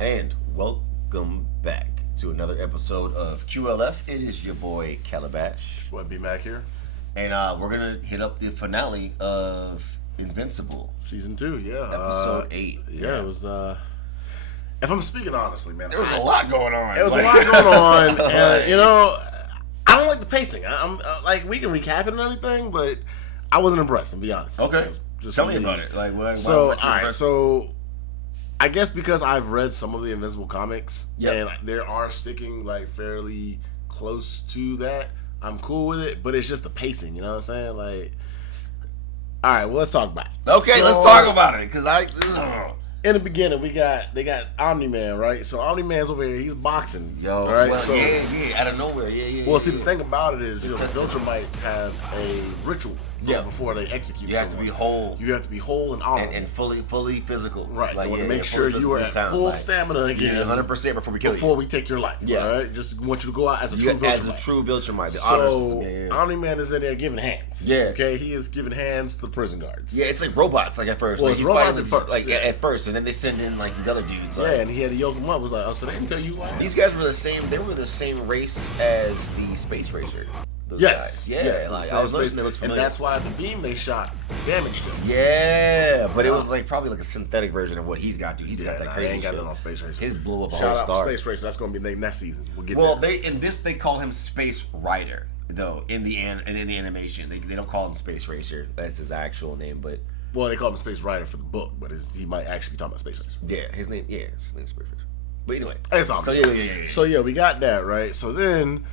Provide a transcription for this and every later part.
And welcome back to another episode of QLF. It is your boy Calabash. What, B-Mac here? And we're going to hit up the finale of Invincible. Season 2, yeah. Episode 8. Yeah, it was, if I'm speaking honestly, man. There was a lot going on. There was a lot going on. And, you know, I don't like the pacing. I'm like, we can recap it and everything, but I wasn't impressed, to be honest. Okay. Just Tell me about it. Like, all right, so I guess because I've read some of the Invincible comics, and they are sticking like fairly close to that, I'm cool with it, but it's just the pacing, you know what I'm saying? Like, all right, well, let's talk about it. Okay, let's talk about it, because in the beginning, they got Omni-Man, right? So Omni-Man's over here, he's boxing, right? Well, so, out of nowhere, Well, see, the thing about it is, you know, the Viltrumites have a ritual before they execute. You have to be whole. You have to be whole and honorable. And fully physical. Right. Like, you want to make sure you are at full stamina again. 100% before we kill you. Before we take your life. Yeah. All right? Just want you to go out as a true Viltrumite. As a true Viltrumite. So, Omni-Man is in there giving hands. Yeah. Okay? He is giving hands to the prison guards. Yeah, it's like robots, like, at first. Well, like, it's robots at first. Like, at first, and then they send in, like, these other dudes. Like, yeah, and he had to yoke them up. Was like, oh, so they can tell you why. These guys were the same race as the Space Racer. Yes. Guys. Yeah. Yes. Like, I was listening, it looks familiar. And that's why the beam they shot damaged him. Yeah, but it was like probably like a synthetic version of what he's got, dude. He's got that crazy. He ain't got it on Space Racer. His blew up a Shout whole out star. Space Racer. That's going to be next season. We'll get there. They call him Space Rider though in the animation. They don't call him Space Racer. That's his actual name, but they call him Space Rider for the book, but he might actually be talking about Space Racer. Yeah, his name is Space Racer. But anyway, it's awesome. So yeah. So yeah, we got that right. So then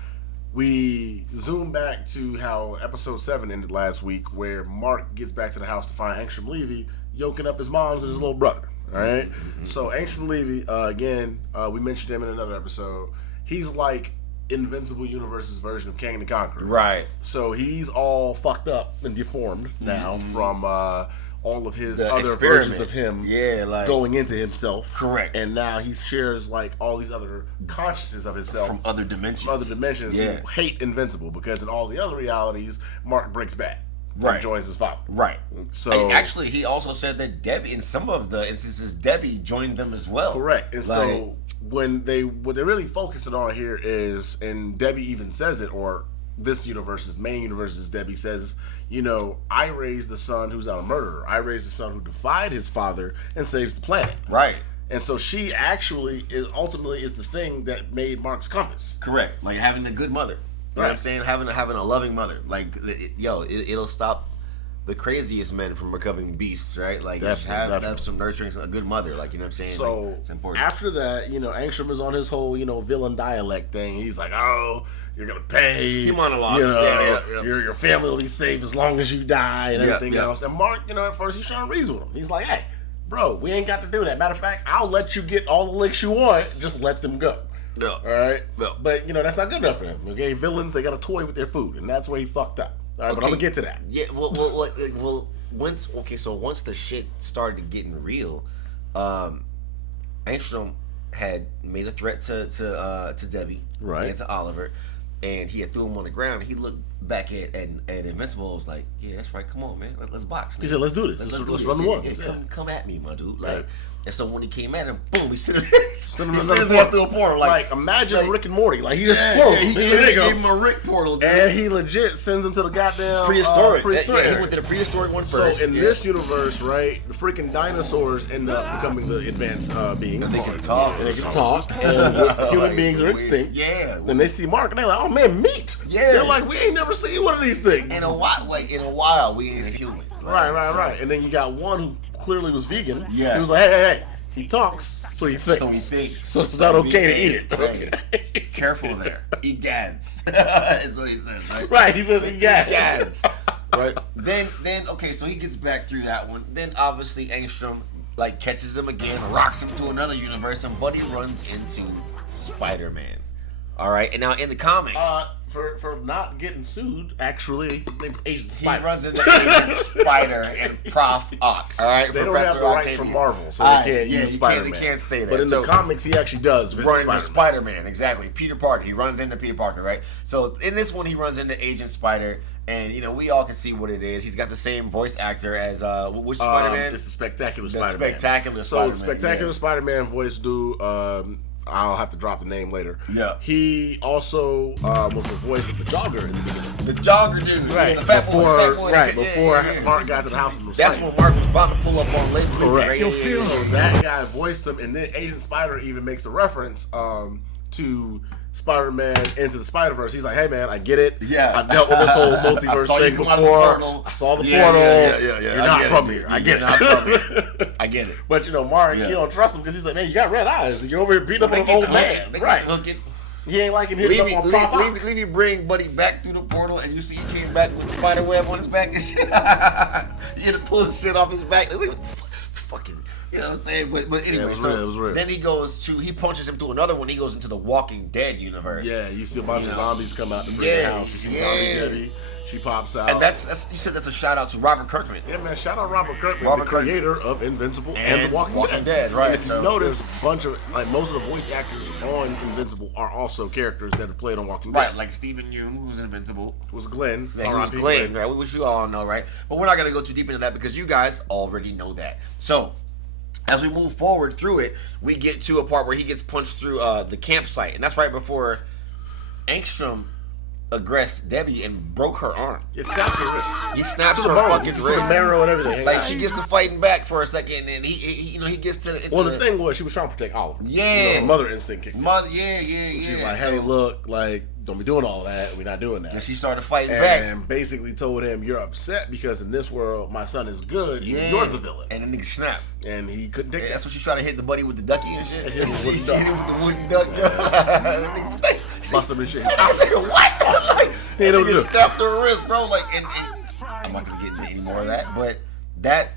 we zoom back to how episode 7 ended last week, where Mark gets back to the house to find Angstrom Levy yoking up his mom's and his little brother. All right. Mm-hmm. So Angstrom Levy, again, we mentioned him in another episode. He's like Invincible Universe's version of Kang the Conqueror. Right. So he's all fucked up and deformed now from all of his other experiment. versions of him going into himself. Correct. And now he shares like all these other consciousnesses of himself from other dimensions. Who hate Invincible, because in all the other realities, Mark breaks bad. Right. And joins his father. Right. So and actually, he also said that Debbie, in some of the instances, Debbie joined them as well. Correct. And so what they're really focusing on here is, and Debbie even says it, or this universe's main universe's Debbie says, you know, I raised the son who's not a murderer. I raised the son who defied his father and saves the planet. Right. And so she actually ultimately is the thing that made Mark's compass. Correct. Like having a good mother. You know what I'm saying? Having a loving mother. Like, it'll stop the craziest men from becoming beasts, right? Like, definitely. Have some nurturing, a good mother. Like, you know what I'm saying? So, like, it's important. After that, you know, Angstrom is on his whole, you know, villain dialect thing. He's like, oh, you're going to pay. He monologues. You know, your family will be safe as long as you die and everything else. And Mark, you know, at first he's trying to reason with him. He's like, hey, bro, we ain't got to do that. Matter of fact, I'll let you get all the licks you want. Just let them go. Yeah. All right? Yeah. But, you know, that's not good enough for him. Okay? Villains, they got to toy with their food. And that's where he fucked up. All right? But I'm going to get to that. Yeah, well, once the shit started getting real, Angstrom had made a threat to Debbie and to Oliver, and he had threw him on the ground. He looked back at Invincible and was like, yeah, that's right, come on, man, let's box. He said, let's do this. Let's run the war. Come at me, my dude. Like, and so when he came at him, boom, he sent him through a portal. Like imagine Rick and Morty. Like, he just he gave him a Rick portal, dude. And he legit sends him to the goddamn prehistoric. He went to the prehistoric one first. So in this universe, right, the freaking dinosaurs end up becoming the advanced beings. And they can talk. And human beings are extinct. Yeah. Then they see Mark and they're like, oh man, meat. Yeah. They're like, we ain't never seen one of these things. In a while, we ain't seen human. Right. And then you got one who clearly was vegan. Yeah. He was like, hey. He talks, so he thinks. So it's not okay to eat it. Right. Careful there. Eat gads. Is what he says, right? Right, he says eat gads. Gads. Right. Then, okay, so he gets back through that one. Then, obviously, Angstrom, like, catches him again, rocks him to another universe, and Buddy runs into Spider-Man. All right, and now in the comics... For not getting sued, actually, his name's Agent Spider. He runs into Agent Spider and Prof. Ock. All right, they don't have the rights from Marvel, so they can't use Spider-Man. They can't say that. But in the comics, he actually does run into Spider-Man. Exactly, Peter Parker. He runs into Peter Parker, right? So in this one, he runs into Agent Spider, And we all can see what it is. He's got the same voice actor as which Spider-Man? It's the Spectacular The Spider-Man. Spectacular So Spider-Man. the Spectacular Spider-Man voice dude. I'll have to drop the name later. Yeah. He also was the voice of the Jogger in the beginning. The Jogger dude. Right. Yeah, the fat boy. Before Mark got to the house and was That's fighting. when Mark was about to pull up on Lady. Correct. Right? So that guy voiced him, and then Agent Spider even makes a reference to Spider-Man Into the Spider-Verse. He's like, hey man, I get it. Yeah. I've dealt with this whole multiverse thing before. I saw the portal. Yeah. You're not from here. I get it. Not from here. I get it. But Mark, he don't trust him because he's like, man, you got red eyes. You're over here beating up on an old man. Right. Hook it. He ain't like him hitting up on Pop. Leave me bring Buddy back through the portal, and you see he came back with spider web on his back and shit. He had to pull his shit off his back. Fucking. You know what I'm saying? But anyway, it was real. Then he punches him through another one. He goes into the Walking Dead universe. Yeah, you see a bunch of zombies come out the freaking house. You see Zombie Debbie. She pops out. And that's you said that's a shout out to Robert Kirkman. Yeah, man. Shout out Robert Kirkman, the creator of Invincible and The Walking Dead. Right. And if you notice, a bunch of most of the voice actors on Invincible are also characters that have played on Walking Dead. Right, like Stephen Yeun, who's Invincible. Was Glenn. Yeah, he was Glenn, right? Which we all know, right? But we're not gonna go too deep into that because you guys already know that. So, as we move forward through it, we get to a part where he gets punched through the campsite, and that's right before Angstrom aggressed Debbie and broke her arm. It snapped her wrist. He snaps her fucking wrist. The marrow and everything. Like she gets to fighting back for a second, and he gets to. The thing was, she was trying to protect Oliver. Yeah, the mother instinct kicked in. Yeah. She's like, hey, look, like, don't be doing all that. We're not doing that. And she started fighting back. And basically told him, you're upset because in this world, my son is good. Yeah. You're the villain. And the nigga snapped. And he couldn't take it. That's when she tried to hit the buddy with the ducky and shit. She hit him with the wooden duck. Bust him and shit. I said, what? Like, he ain't nigga snapped her wrist, bro. Like, and I'm not gonna get into any more of that, but that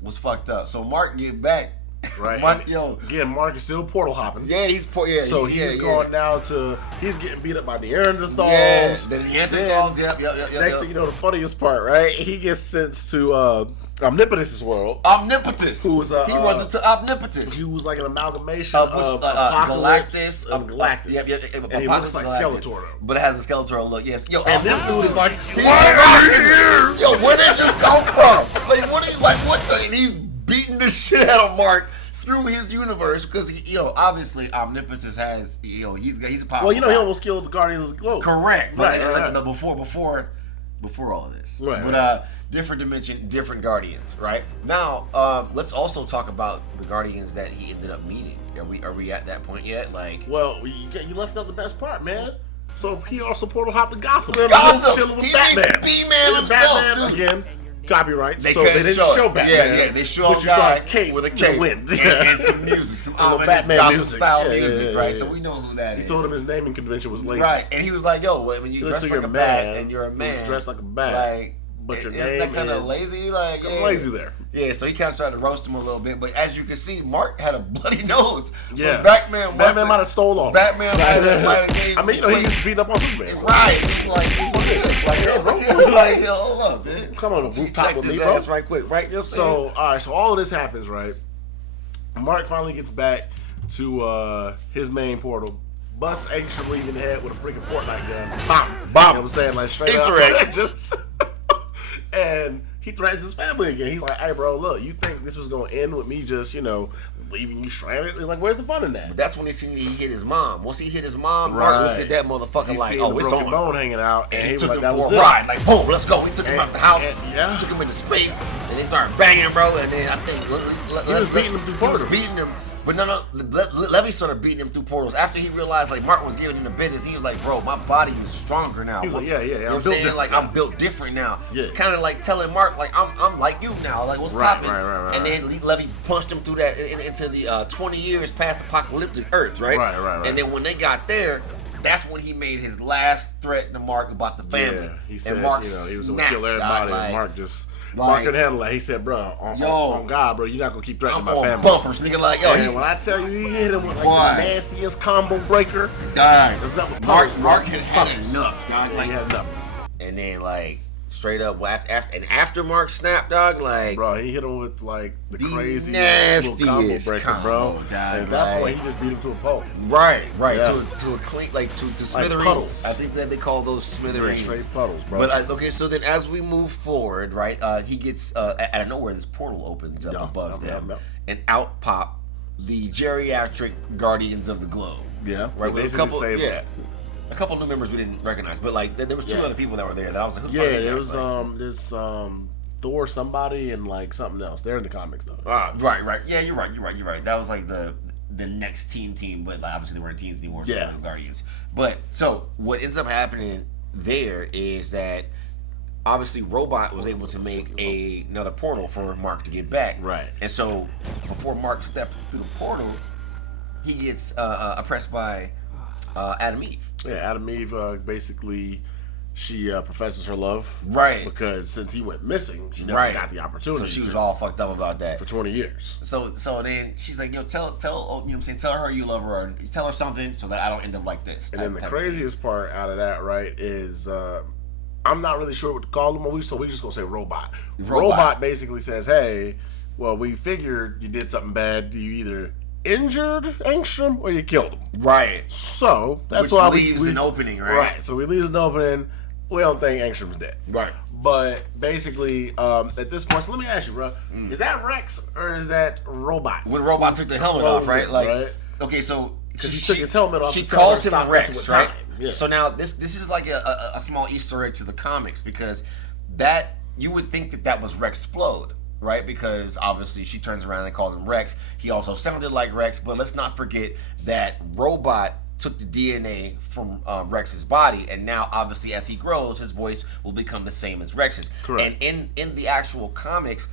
was fucked up. So Mark get back. Right. Mark, again, Mark is still portal hopping. Yeah, he's he's going down to. He's getting beat up by the Neanderthals. Yeah, the Neanderthals. Yep. Next thing you know, the funniest part, right? He gets sent to Omnipotence's world. Omnipotent. Who was he runs into Omnipotent. He was like an amalgamation of Apocalypse and Galactus. Yep. And he looks like Skeletor, but it has a Skeletor look. Yes. Yo, and this dude is like, why are you here? Yo, where did you come from? Like, what the? And he's beating the shit out of Mark through his universe because obviously Omnipotence has he's a powerful. Well, he almost killed the Guardians of the Globe. Correct. Right. Before all of this. Right. But different dimension, different Guardians. Right. Now, let's also talk about the Guardians that he ended up meeting. Are we at that point yet? Like, well, you left out the best part, man. So he also portal hopped to Gotham. Chilling with Batman. B-Man himself, Batman again. Copyright. They didn't show Batman. Yeah, they show but you saw his cape with a cape and some music, some Batman music, style music, right? So we know who that is. He told him his naming convention was lazy, right? And he was like, "Yo, when you dress like a bat and you're a man, dress like a bat, like, but your name isn't that kind of lazy? Like, lazy there." Yeah, so he kind of tried to roast him a little bit, but as you can see, Mark had a bloody nose. Yeah, so Batman might have stole off. Batman might have gave. I mean, he used to beat up on Superman. Right? He's like, hey, bro, like, yo, hold up, man. Come on, the rooftop with me, bro. Right quick, right? You know so, all right, so all of this happens, right? Mark finally gets back to his main portal. Busts Angstrom Lee in the head with a freaking Fortnite gun. Bam! You know what I'm saying? Like, straight up. Just and he threatens his family again. He's like, hey, bro, look, you think this was going to end with me just, leaving you stranded? He's like, where's the fun in that? But that's when he hit his mom. Once he hit his mom, Mark looked at that motherfucker he like, oh, it's broken on. bone hanging out. And he was took like, him that for was a ride. Like, boom, let's go. He took him out the house. Took him into space. And they started banging, bro. And then I think he was beating him through portals. He was beating him. But no, Levy started beating him through portals. After he realized, like, Mark was giving him the business, he was like, bro, my body is stronger now. He was like, yeah. You know what I'm saying? Like, I'm built different now. Yeah. Kind of like telling Mark, like, I'm like you now. Like, what's popping? Right. And then Levy punched him through that into the 20 years past apocalyptic Earth, right? Right. And then when they got there, that's when he made his last threat to Mark about the family. Yeah, he said, and Mark he was going to kill everybody. And Mark just... Like, Mark couldn't handle it. He said, bro, on God, bro, you're not going to keep threatening my family. Bumpers, nigga, like, yo. And when I tell you, he hit him with, like, the nastiest combo breaker. God. It was nothing but Mark had enough, God. Like, he had enough. And then, like, Straight up, after Mark snapped, dog, like bro, he hit him with like the craziest nastiest little combo breaker, bro. Dog, and at that point, he just beat him to a pulp. Right, Yeah. to a clean, like to smithereens. Like puddles. I think that they call those smithereens. Straight puddles, bro. But okay, so then as we move forward, right, he gets out of nowhere. This portal opens up above them, and out pop the geriatric Guardians of the Globe. Yeah, right. With a couple new members we didn't recognize, but like there was two other people that were there that I was like, there was this Thor somebody and like something else. They're in the comics though. Right. Yeah, you're right. That was like the next team, but like, obviously they weren't teens anymore. So they were the Guardians. But so what ends up happening there is that obviously Robot was able to make another portal for Mark to get back. Right. And so before Mark stepped through the portal, he gets oppressed by Adam Eve. Yeah, Adam Eve basically she professes her love. Right. Because since he went missing, she never got the opportunity. So she was all fucked up about that. For 20 years. So then she's like, yo, tell you know what I'm saying, tell her you love her or tell her something so that I don't end up like this. And then the craziest part out of that, right, is I'm not really sure what to call him, so we just gonna say Robot. Robot basically says, hey, well, we figured you did something bad. You either injured Angstrom or you killed him. Right. So that's why we leaves an opening, right? Right. So we leave an opening. We don't think Angstrom's dead. Right. But basically, at this point, so let me ask you, bro, is that Rex or is that Robot? When Robot took the helmet off, right? Like, okay, so because he took his helmet off. She calls him Rex, right? Yeah. So now this is like a small Easter egg to the comics because that you would think that was Rex Explode. Right, because obviously she turns around and called him Rex. He also sounded like Rex, but let's not forget that Robot took the DNA from Rex's body, and now obviously as he grows, his voice will become the same as Rex's. Correct. And in the actual comics,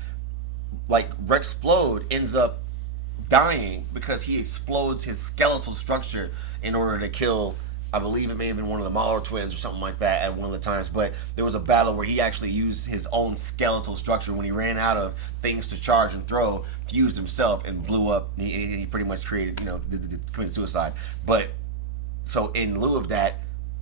like Rex Explode ends up dying because he explodes his skeletal structure in order to kill. I believe it may have been one of the Mahler twins or something like that at one of the times, but there was a battle where he actually used his own skeletal structure when he ran out of things to charge and throw, fused himself and blew up. He pretty much created, committed suicide. But so in lieu of that,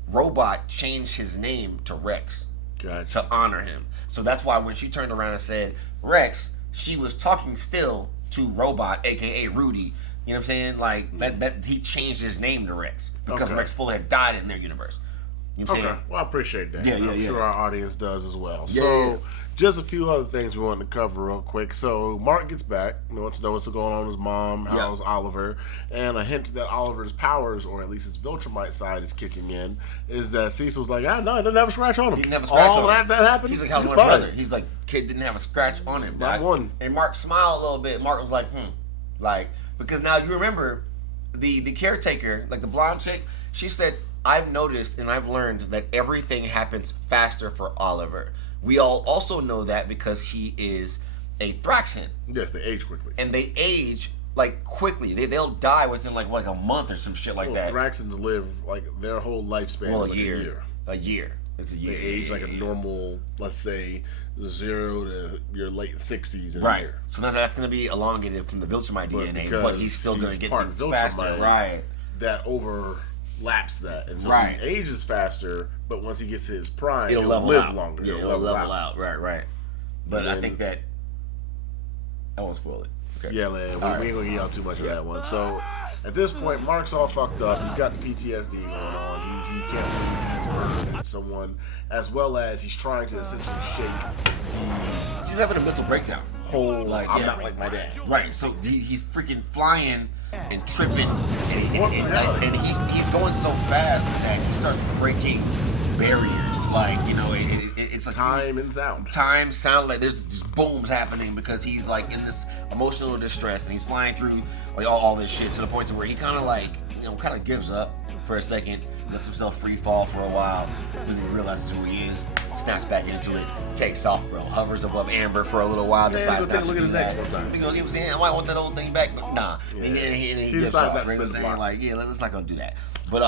Robot changed his name to Rex to honor him. So that's why when she turned around and said Rex, she was talking still to Robot, aka Rudy. You know what I'm saying? Like that he changed his name to Rex because Rex Fuller had died in their universe. You know what I'm saying? Well, I appreciate that. I'm sure our audience does as well. Yeah, so just a few other things we wanted to cover real quick. So Mark gets back. He wants to know what's going on with his mom, how's Oliver, and a hint that Oliver's powers, or at least his Viltrumite side, is kicking in. Is that Cecil's like, no, it didn't have a scratch on him. He didn't have a scratch on him. That happened. He's like, how's my brother? He's like, kid didn't have a scratch on him. Not one. And Mark smiled a little bit. Mark was like, like, because now you remember the caretaker, like the blonde chick, she said, I've noticed and I've learned that everything happens faster for Oliver. We all also know that because he is a Thraxan. Yes, they age quickly. And they age like quickly. They'll die within like a month or some shit like that. Thraxans live like their whole lifespan is like a year. A year. It's a year. They age like a normal, let's say, 0 to your late 60s in a year. So now that's going to be elongated from the Viltrumite DNA, but he's still going to get things faster. Right. That overlaps that. And so he ages faster, but once he gets to his prime, he'll live longer. Yeah, it'll level out. Right. But I think that I won't spoil it. Okay. Yeah, man. We ain't going to get out too much of that one. So at this point, Mark's all fucked up. He's got the PTSD going on. He can't believe he's murdered someone, as well as he's trying to essentially shake he's having a mental breakdown. Whole I'm not like my dad. Right. So he's freaking flying and tripping, and he's going so fast that he starts breaking barriers. Like it's like time and sound. Time, sound, like there's just booms happening because he's like in this emotional distress and he's flying through like all this shit to the point to where he kind of gives up for a second, lets himself free fall for a while, then he realizes who he is, snaps back into it, takes off, bro, hovers above Amber for a little while, decides not to do that. He goes, you know what I'm saying, I might want that old thing back, but nah. Yeah. He decides not to spin the block. Like, let's not gonna do that. But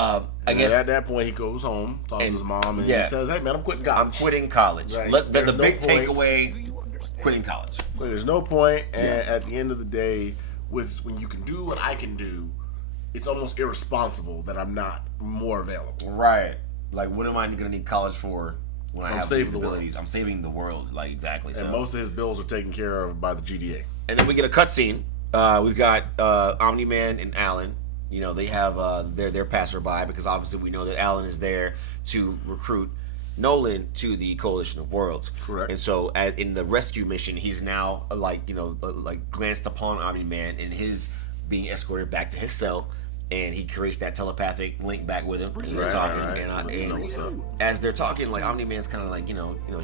I guess at that point he goes home, talks to his mom, and he says, "Hey man, I'm quitting college. I'm quitting college." Right. The big takeaway: quitting college. So there's no point, and at the end of the day, when you can do what I can do, it's almost irresponsible that I'm not more available. Right. Like, what am I gonna need college for when I have these abilities. I'm saving the world, like exactly. And most of his bills are taken care of by the GDA. And then we get a cutscene. We've got Omni-Man and Alan. You know, they have their passerby because obviously we know that Alan is there to recruit Nolan to the Coalition of Worlds. Correct. And so in the rescue mission, he's now like glanced upon Omni-Man and his being escorted back to his cell. And he creates that telepathic link back with him. And they're talking, and as they're talking, like Omni-Man's kind of like,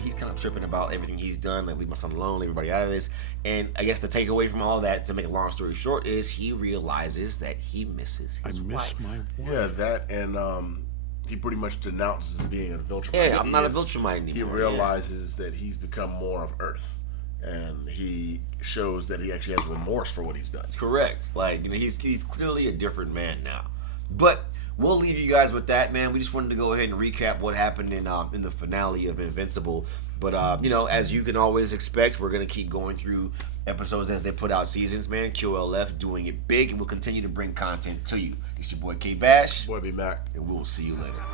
he's kind of tripping about everything he's done, like leave my son alone, leave everybody out of this. And I guess the takeaway from all that, to make a long story short, is he realizes that he misses his wife. Yeah, that and he pretty much denounces being a Viltrumite. Yeah, I'm not a Viltrumite anymore. He realizes that he's become more of Earth. And he shows that he actually has remorse for what he's done. Correct. Like, he's clearly a different man now. But we'll leave you guys with that, man. We just wanted to go ahead and recap what happened in the finale of Invincible. But as you can always expect, we're gonna keep going through episodes as they put out seasons, man. QLF doing it big, and we'll continue to bring content to you. It's your boy K Bash. Boy B Mac. And we'll see you later.